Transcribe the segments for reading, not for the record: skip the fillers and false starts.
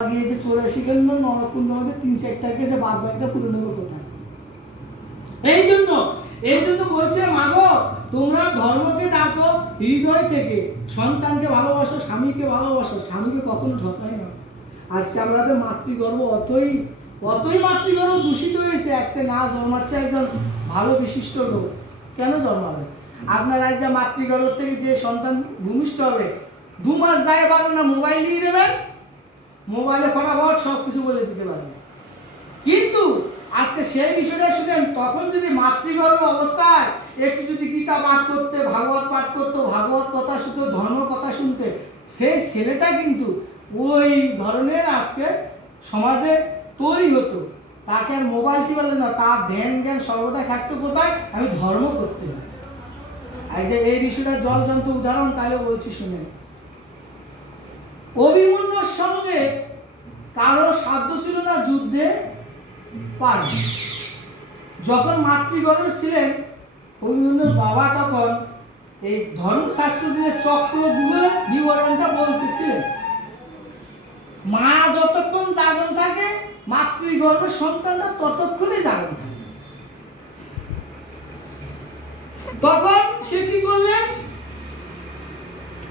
গিয়ে যে 84 গেল নরককুণ্ড মধ্যে 3-4টা গেছে, বাদ বাকিটা পূরণ হবে কোথায়? এই জন্য বলছে মাগো তোমরা ধর্মকে ডাকো হৃদয় থেকে, সন্তানকে ভালোবাসো, স্বামীকে ভালোবাসো, স্বামীকে কখনো ঠকাই না। আজকে আমাদের মাতৃগর্ভ অতই মাতৃগর্ভ দূষিত হয়েছে, আজকে না জন্মাচ্ছে একজন ভালো বিশিষ্ট লোক। কেন জন্মাবে? আপনার আজ যা মাতৃগর্ভ থেকে যে সন্তান ভূমিষ্ঠ হবে, 2 মাস যায় পারবে না, মোবাইল দিয়ে দেবেন, মোবাইলে ফটাফট সব কিছু বলে দিতে পারবে। কিন্তু আজকে সেই বিষয়টা শুনেন, তখন যদি মাতৃগর্ভ অবস্থায় একটু যদি গীতা পাঠ করতে, ভাগবত পাঠ করতো, ভাগবত কথা শুনতো, ধর্ম কথা শুনতে, সেই ছেলেটা কিন্তু ওই ধরনের আজকে সমাজে তৈরি হতো। তাকে আর মোবাইল কি বলে না, তার ধ্যান জ্ঞান সর্বদা থাকতো কোথায়? আমি ধর্ম করতে হবে। আর যে এই বিষয়টা জলজন্ত উদাহরণ তাহলে বলছি শুনেন। অভিমন্যুর সঙ্গে কারো সাধ্য ছিল না যুদ্ধে পারে। যখন মাতৃগর্ভে ছিলেন অভিমন্যুর বাবা তখন এই ধর্মশাস্ত্র দিয়ে চক্রব্যূহের বিবরণটা বলতেছিলেন। মা যতক্ষণ জাগন থাকে, মাতৃগর্ভের সন্তানটা ততক্ষণই জাগন থাকে। তখন সে কি করলেন,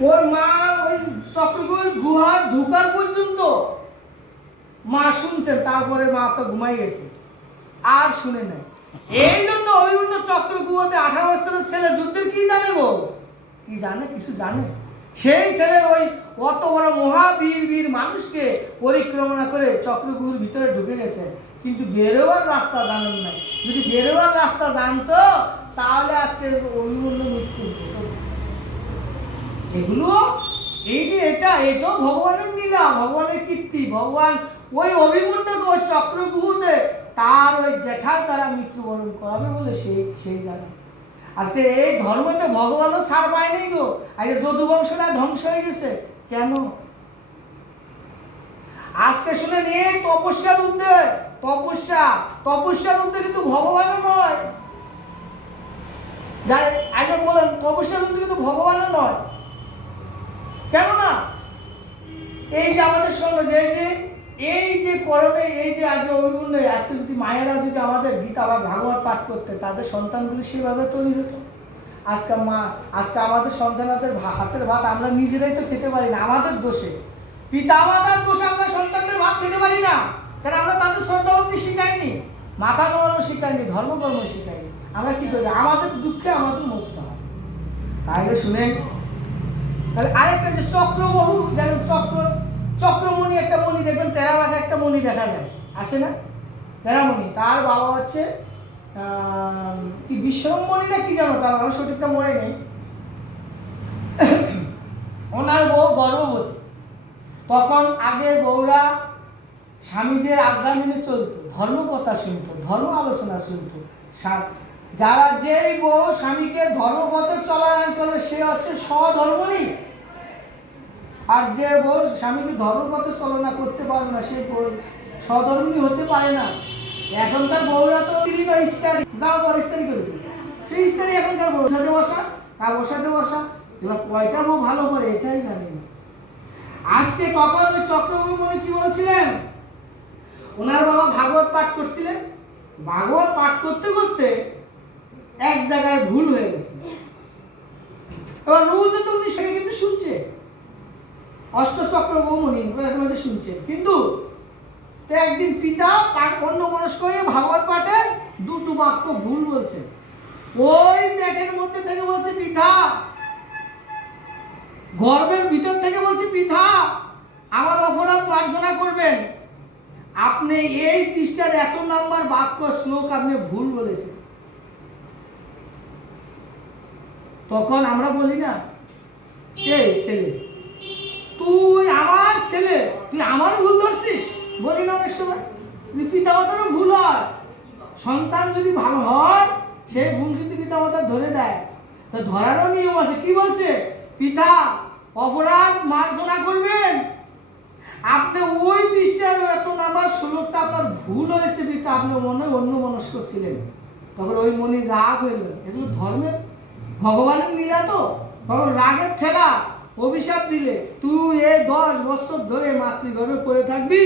ওর মা ওই চক্রব্যূহের গুহার ঢোকার পর্যন্ত মা শুনছেন, তারপরে মা তো ঘুমাই গেছে, আর শুনে নাই। এই জন্য অভিমন্যু চক্রব্যূহতে 18 বছরের ছেলে যুদ্ধের কি জানে গো? কি জানে? কিছু জানে? সেই ছেলে ওই অত বড় মহাবীর মানুষকে পরিক্রমা করে চক্রব্যূহের ভিতরে ঢুকে গেছে, কিন্তু বেরোবার রাস্তা জানেন নাই। যদি বেরোবার রাস্তা জানতো তাহলে আজকে অভিমন্যু মৃত্যু হতো। এগুলো এই যে এটাও ভগবানের লীলা, ভগবানের কীর্তি। ভগবান ওই অভিমন্যুকে ওই চক্রব্যূহতে তার ওই জেঠার দ্বারা মৃত্যুবরণ করাবে বলে সেই জানে। আজকে এই ধর্মতে ভগবানও ছাড় পায় নাই গো। আজকে যদুবংশটা ধ্বংস হয়ে গেছে কেন? আজকে শুনেন, এই তপস্যার মধ্যে কিন্তু ভগবানও নয়। যারা আগে বলেন তপস্যার মধ্যে কিন্তু ভগবানও নয়। কেন না? এই যে আমাদের সঙ্গে এই যে করণে, এই যে আজ অভিমন্যু, আজকে যদি মায়েরা যদি আমাদের গীতা বা ভাগবত পাঠ করতে, তাদের সন্তানগুলি সেভাবে তৈরি হতো। আজকে আমাদের সন্তানদের হাতের ভাত আমরা নিজেরাই তো খেতে পারি না, আমাদের দোষে, পিতা মাতার দোষে আমরা সন্তানদের ভাত খেতে পারি না। কারণ আমরা তাদের শ্রদ্ধা ভক্তি শিখাইনি, মাথা নোয়ানো শিখাইনি, ধর্মকর্ম শিখাইনি। আমরা কি করি? আমাদের দুঃখে আমাদের মরতে হয়। তাহলে শুনেন, তাহলে আরেকটা যে চক্রবাহু, দেখেন চক্রমণি, একটা মণি দেখবেন 13 ভাগে একটা মণি দেখা যায়, আসে না? 13 মণি। তার বাবা হচ্ছে কি বিশ্বমণি না কি জানো, তার বাবা সঠিকটা মনে নেই। ওনার বউ গর্ভবতী। তখন আগের বউরা স্বামীদের আজ্ঞা মেনে চলত, ধর্ম কথা শুনত, ধর্ম আলোচনা শুনত। যারা যেই বউ স্বামীকে ধর্মপথে চলায়ন করে সে হচ্ছে স্বধর্মণী, আর যে বউ স্বামীকে ধর্মপথে চলনা করতে পারে না সে স্বধর্মী হতে পারে না। এখনকার বউরা তো ইস্তারি যাও করে ইস্তারি করে দিল, সেই ইস্তারি এখনকার বউ সাথে বসা, কার বসাতে বসা, এবার কয়টা বউ ভালো করে এটাই জানি না। আজকে তখন ওই চক্রবর্তী কি বলছিলেন, ওনার বাবা ভাগবত পাঠ করছিলেন, ভাগবত পাঠ করতে করতে এক জায়গায় ভুল হয়ে গেছে। এবার রোজ তো উনি সেটা কিন্তু শুনছে, অষ্টচক্র গৌমণি মধ্যে শুনছে, কিন্তু একদিন পিতা অন্য মনস্ক হয়ে ভাগবত পাঠে 2টো বাক্য ভুল বলছে। ওই পেটের মধ্যে থেকে বলছে পিতা, গর্ভের ভিতর থেকে বলছে পিতা আমার অপরাধ মার্জনা করবেন, আপনি এই পৃষ্ঠার এত নাম্বার বাক্য শ্লোক আপনি ভুল বলেছেন। তখন আমরা বলি না, এই ছেলে তুই আমার ছেলে, তুই আমার ভুল ধরছিস, বলি না অনেক সময়। পিতামাতারও ভুল হয়, সন্তান যদি ভালো হয় সেই ভুল কিন্তু পিতামাতা ধরে দেয়। তো ধরারও নিয়ম আছে। কি বলছে? পিতা অপরাধ মার্জনা করবেন, আপনি ওই পৃষ্ঠার এত নাম্বার শ্লোকটা আপনার ভুল হয়েছে পিতা, আপনি অন্য মনস্ক ছিলেন। তখন ওই মনির রাগ হইল। এগুলো ধর্মের ভগবানের লীলা তো, তখন রাগের ঠেলা অভিশাপ দিলে তুই এই 10 বছর ধরে মাতৃগর্ভে পড়ে থাকবি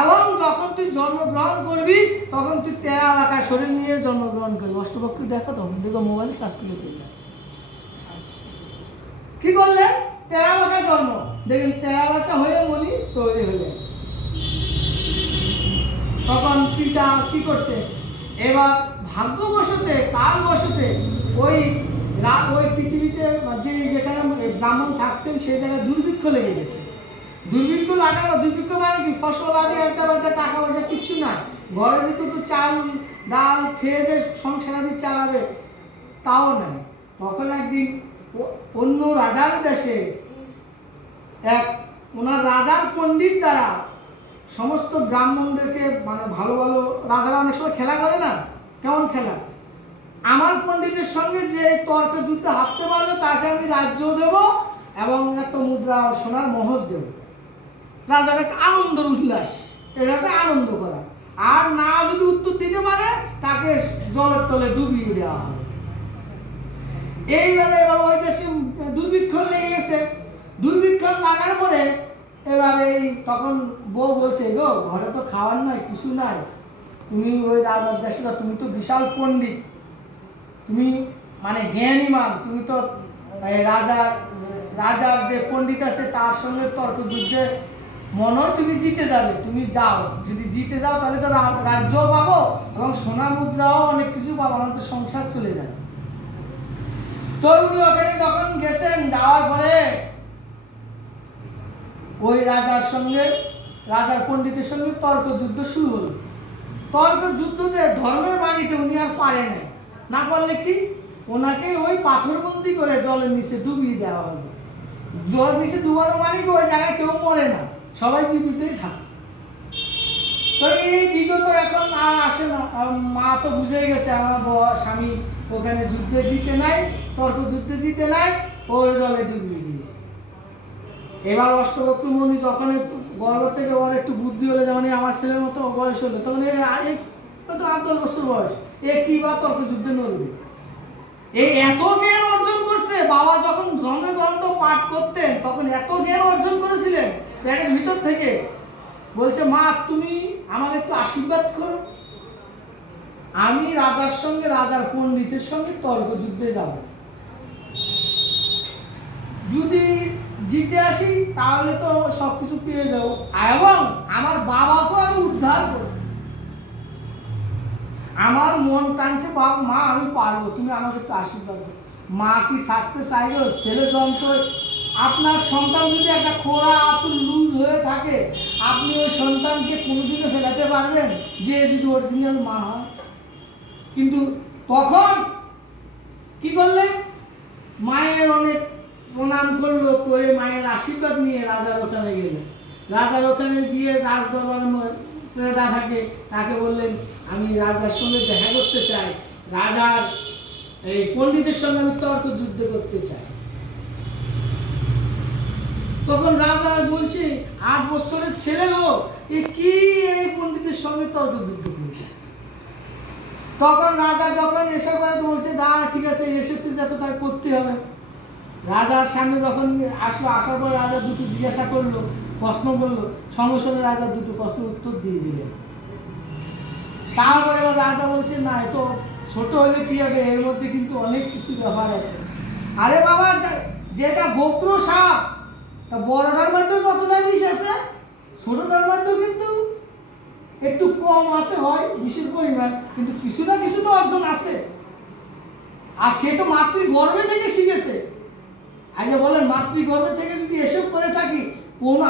এবং যখন তুই জন্মগ্রহণ করবি তখন তুই তেরা বাঁকা শরীর নিয়ে জন্মগ্রহণ করবি। অষ্টবক্র দেখো, তখন দেখো মোবাইলে সার্চ করে করলেন, কি করলেন? তেরা বাঁকা জন্ম, দেখেন তেরা বাঁকা হয়ে মনি তৈরি হলেন। তখন পিতা কি করছে? এবার ভাগ্যবশতে কালবশতে ওই পৃথিবীতে যেখানে ব্রাহ্মণ থাকতেন সেই জায়গায় দুর্ভিক্ষ লেগে গেছে। দুর্ভিক্ষ লাগানো, দুর্ভিক্ষ মানে কি? ফসল আদি একটা টাকা পয়সা কিচ্ছু নাই, ঘরে যেটুকু চাল ডাল খেয়ে দিয়ে সংসার আদি চালাবে তাও নাই। তখন একদিন অন্য রাজার দেশে ওনার রাজার পণ্ডিত দ্বারা সমস্ত ব্রাহ্মণদেরকে, মানে ভালো ভালো রাজারা অনেক সময় খেলা করে না, কেমন খেলা? আমার পণ্ডিতের সঙ্গে যে তর্ক যুদ্ধে হাঁটতে পারবে তাকে আমি রাজ্য দেব এবং একটা মুদ্রা সোনার মহল দেব। রাজার একটা আনন্দের উল্লাস, এটা একটা আনন্দ করা। আর না যদি উত্তর দিতে পারে তাকে জলের তলে ডুবিয়ে দেওয়া হবে। এইবারে এবার ওই দেশে দুর্ভিক্ষণ লেগে গেছে। দুর্ভিক্ষণ লাগার পরে এবার তখন বউ বলছে, গো ঘরে তো খাওয়ার নাই, কিছু নাই, তুমি ওই রাজার দেশে, তুমি তো বিশাল পণ্ডিত, তুমি মানে জ্ঞানী মান, তুমি তো রাজার যে পণ্ডিত আছে তার সঙ্গে তর্ক যুদ্ধে মনে হয় তুমি জিতে যাবে, তুমি যাও, যদি জিতে যাও তাহলে তো রাজ্যও পাবো এবং সোনা মুদ্রাও অনেক কিছু পাবো, আমাদের সংসার চলে যাবে। তো উনি ওখানে যখন গেছেন, যাওয়ার পরে ওই রাজার পণ্ডিতের সঙ্গে তর্ক যুদ্ধ শুরু হলো। তর্ক যুদ্ধতে ধর্মের বাণীতে উনি আর পারে না পারলে কি, ওনাকে ওই পাথরবন্দি করে জলের নিচে ডুবিয়ে দেওয়া হবে। জলের নিচে ডুবানো মানে কি, ওই জায়গায় কেউ মরে না, সবাই জীবিতই থাকে। তো এই বিগত এখন আর আসে না, মা তো বুঝে গেছে আমার স্বামী ওখানে যুদ্ধে জিতে নাই, তর্ক যুদ্ধে জিতে নাই, ওর জলে ডুবিয়ে দিয়েছে। এবার অষ্টবক্র মুনি যখন গর্ভ থেকে ওর একটু বুদ্ধি হলে, যেমন আমার ছেলের মতো বয়স হলো, তখন 8-10 বছর বয়স, কি বা তর্ক যুদ্ধে নড়বে? এই এত জ্ঞান অর্জন করছে। বাবা যখন ধর্মগ্রন্থ পাঠ করতেন তখন এত জ্ঞান অর্জন করেছিলেন প্যারের ভিতর থেকে। বলছে, মা তুমি আমার একটু আশীর্বাদ করো, আমি রাজার পণ্ডিতের সঙ্গে তর্ক যুদ্ধে যাব, যদি জিতে আসি তাহলে তো সবকিছু পেয়ে যাবো এবং আমার বাবাকেও আমি উদ্ধার করব। আমার মন টানছে, বাবা মা আমি পারবো, তুমি আমাকে একটু আশীর্বাদ করো। মা কি থাকতে চাইল? ছেলে যন্ত্র, আপনার সন্তান যদি একটা খোড়া আতুর লুজ হয়ে থাকে, আপনি ওই সন্তানকে কোনোদিনও ফেলাতে পারবেন যে যদি অরিজিনাল মা হয়? কিন্তু তখন কি করলেন? মায়ের অনেক প্রণাম করলো, করে মায়ের আশীর্বাদ নিয়ে রাজার ওখানে গেলেন। রাজার ওখানে গিয়ে রাজদরবারে থাকে, তাকে বললেন, আমি রাজার সঙ্গে দেখা করতে চাই, রাজার এই পণ্ডিতের সঙ্গে আমি তর্ক যুদ্ধ করতে চাই। তখন রাজা বলছে, 8 বছরের ছেলে গো, কি এই পণ্ডিতের সঙ্গে তর্ক যুদ্ধ করবে? তখন রাজা যখন এসে করে বলছে, না ঠিক আছে, এসেছে যত তাই করতে হবে। রাজার সামনে যখন আসলো, আসার পর রাজা দুটো জিজ্ঞাসা করলো, প্রশ্ন করলো, সঙ্গে সঙ্গে রাজা দুটো প্রশ্নের উত্তর দিয়ে দিলেন। তারপরে এবার রাজা বলছে, না এ তো ছোট হলে কি হবে, এর মধ্যে কিন্তু অনেক কিছু ব্যাপার আছে। আরে বাবা, যেটা গোপ্র সাপ, তা বড়টার মধ্যেও যতটা বিষ আছে, ছোটটার মধ্যেও কিন্তু একটু কম আছে, হয় বিষের পরিমাণ, কিন্তু কিছু না কিছু তো অর্জন আছে। আর সে তো মাতৃগর্ভে থেকে শিখেছে। আগে বলেন, মাতৃগর্ভে থেকে যদি এসব করে থাকি,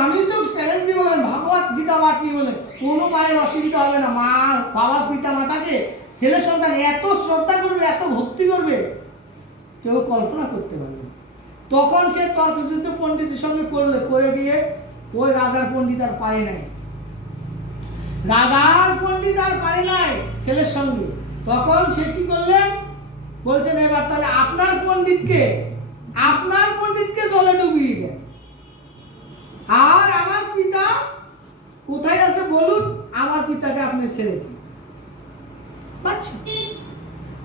আমি তো চ্যালেঞ্জ দিয়ে বলেন, ভগবত গীতা পাঠ নিয়ে বলেন, কোনো মায়ের অসুবিধা হবে না। মা বাবা পিতা মাতাকে ছেলে সন্তান এত শ্রদ্ধা করবে, এত ভক্তি করবে, কেউ কল্পনা করতে পারবে না। তখন সে তর্কযুদ্ধ পণ্ডিতের সঙ্গে করে গিয়ে ওই রাজার পণ্ডিত আর পারে নাই, ছেলের সঙ্গে। তখন সে কি করলেন? বলছেন, এবার তাহলে আপনার পণ্ডিতকে জলে ডুবিয়ে দেন, আর আমার পিতা কোথায় আছে বলুন, আমার পিতাকে আপনি ছেড়ে দিন।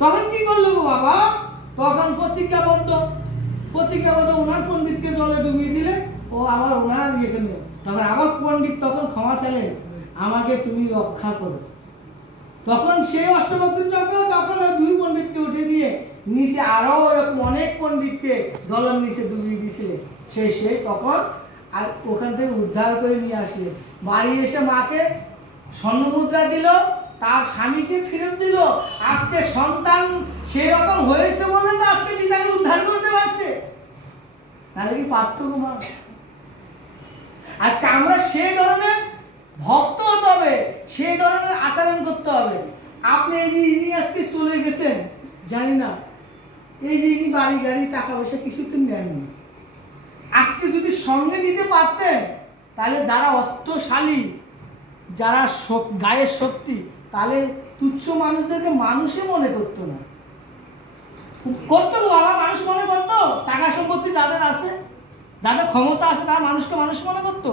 তখন কি করলো গো বাবা? তখন প্রতিজ্ঞাবদ্ধ, প্রতিজ্ঞাবদ্ধ ওনার পণ্ডিতকে জলে ডুবিয়ে দিলে ও আবার ওনার ইয়েকে নিল, তখন আবার পণ্ডিত তখন ক্ষমা চাইলেন, আমাকে তুমি রক্ষা করো। তখন সেই অষ্টবক্রী চক্র তখন ওই দুই পণ্ডিতকে উঠে দিয়ে নিচে আরো এরকম অনেক পণ্ডিতকে জলের নিচে ডুবিয়ে দিয়েছিলেন। সেই তখন আর ওখান থেকে উদ্ধার করে নিয়ে আসলেন। বাড়ি এসে মাকে স্বর্ণমুদ্রা দিল, তার স্বামীকে ফেরত দিল। আজকে সন্তান সেই রকম হয়েছে বলে তো আজকে পিতাকে উদ্ধার করতে পারছে, তাহলে কি পার্থক্য মা? আজকে আমরা সেই ধরনের ভক্ত হতে হবে, সেই ধরনের আচরণ করতে হবে। আপনি এই যে ইনি আজকে চলে গেছেন জানি না, এই যে ইনি বাড়ি গাড়ি টাকা পয়সা কিছু তো নেননি, আজকে যদি সঙ্গে নিতে পারতেন তাহলে যারা অর্থশালী, যারা গায়ের শক্তি, তাহলে তুচ্ছ মানুষদেরকে মানুষই মনে করতো না। করতো বাবা, মানুষ মনে করতো। টাকা সম্পত্তি যাদের আছে, যাদের ক্ষমতা আছে, তারা মানুষকে মানুষ মনে করতো।